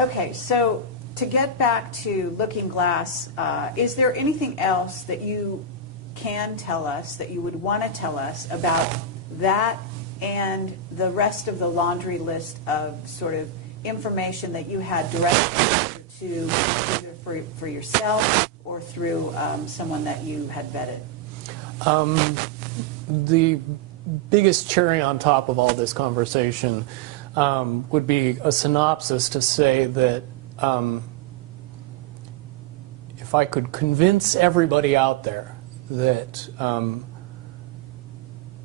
Okay, so to get back to Looking Glass, is there anything else that you can tell us, that you would want to tell us about that and the rest of the laundry list of sort of information that you had direct to either for yourself or through someone that you had vetted? The biggest cherry on top of all this conversation would be a synopsis to say that if I could convince everybody out there that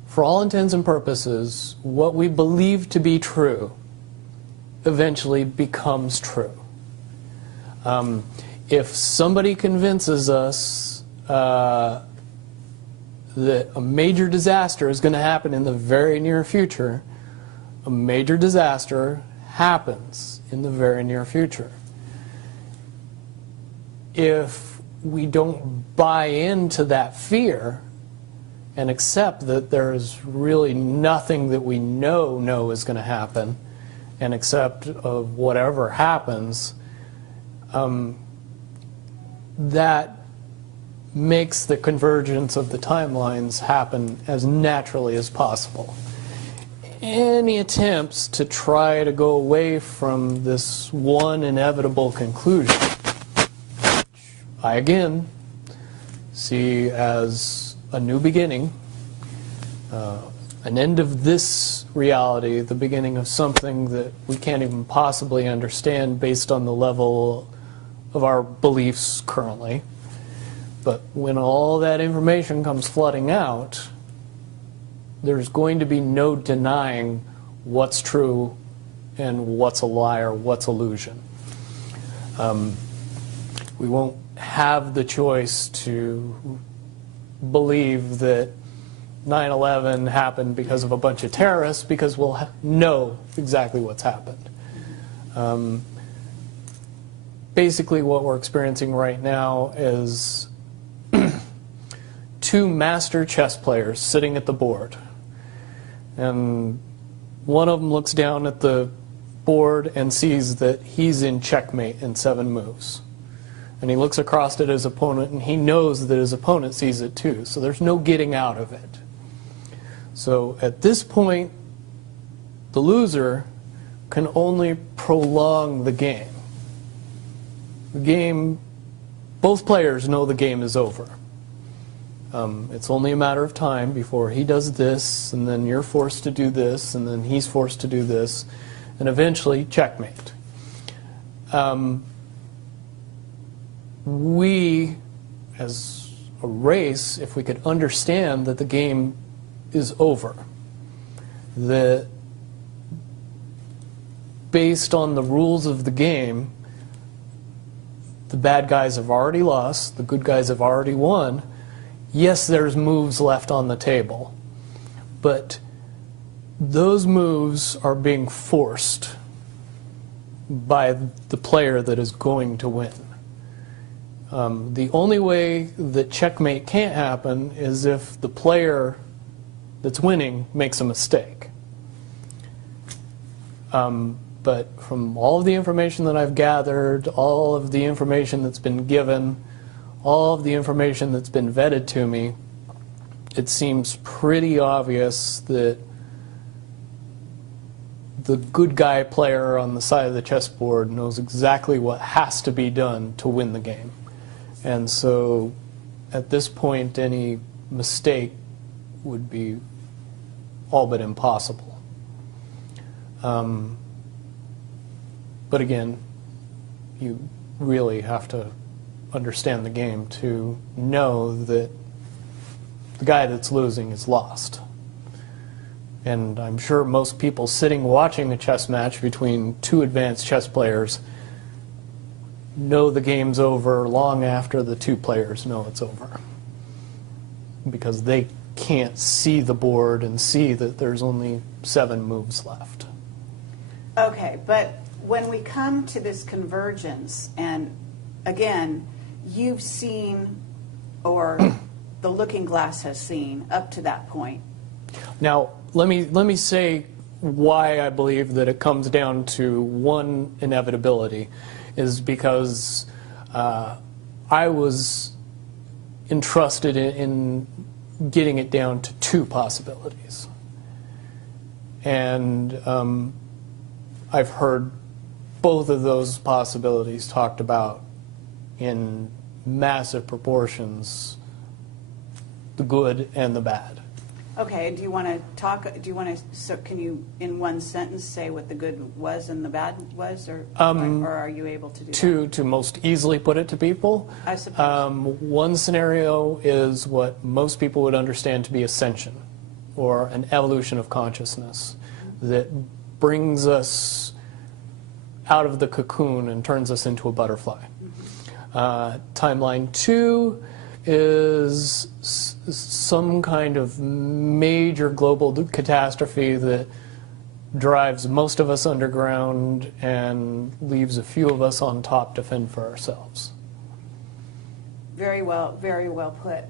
for all intents and purposes, what we believe to be true eventually becomes true. If somebody convinces us that a major disaster is going to happen in the very near future, a major disaster happens in the very near future. If we don't buy into that fear and accept that there's really nothing that we know is going to happen, and accept of whatever happens, that makes the convergence of the timelines happen as naturally as possible. Any attempts to try to go away from this one inevitable conclusion, I again see as a new beginning, an end of this reality, the beginning of something that we can't even possibly understand based on the level of our beliefs currently. But when all that information comes flooding out, there's going to be no denying what's true and what's a lie or what's illusion. We won't have the choice to believe that 9/11 happened because of a bunch of terrorists, because we'll know exactly what's happened. Basically what we're experiencing right now is two master chess players sitting at the board. And one of them looks down at the board and sees that he's in checkmate in 7 moves. And he looks across at his opponent and he knows that his opponent sees it too. So there's no getting out of it. So at this point, the loser can only prolong the game. The game, both players know the game is over. It's only a matter of time before he does this, and then you're forced to do this, and then he's forced to do this, and eventually checkmate. We, as a race, if we could understand that the game is over, that based on the rules of the game, the bad guys have already lost, the good guys have already won. Yes, there's moves left on the table, but those moves are being forced by the player that is going to win. The only way that checkmate can't happen is if the player that's winning makes a mistake. But from all of the information that I've gathered, all of the information that's been given, all of the information that's been vetted to me, it seems pretty obvious that the good guy player on the side of the chessboard knows exactly what has to be done to win the game. And so at this point, any mistake would be all but impossible. But again, you really have to understand the game to know that the guy that's losing is lost. And I'm sure most people sitting watching a chess match between two advanced chess players know the game's over long after the two players know it's over, because they can't see the board and see that there's only 7 moves left. Okay, but when we come to this convergence, and again, you've seen, or the Looking Glass has seen, up to that point. Now, let me say why I believe that it comes down to one inevitability is because I was entrusted in getting it down to two possibilities. And I've heard both of those possibilities talked about in massive proportions, the good and the bad. Okay, do you want to talk, so can you, in one sentence, say what the good was and the bad was, or are you able to do that? To most easily put it to people, I suppose. one scenario is what most people would understand to be ascension, or an evolution of consciousness that brings us out of the cocoon and turns us into a butterfly. Timeline 2 is some kind of major global catastrophe that drives most of us underground and leaves a few of us on top to fend for ourselves. Very well put.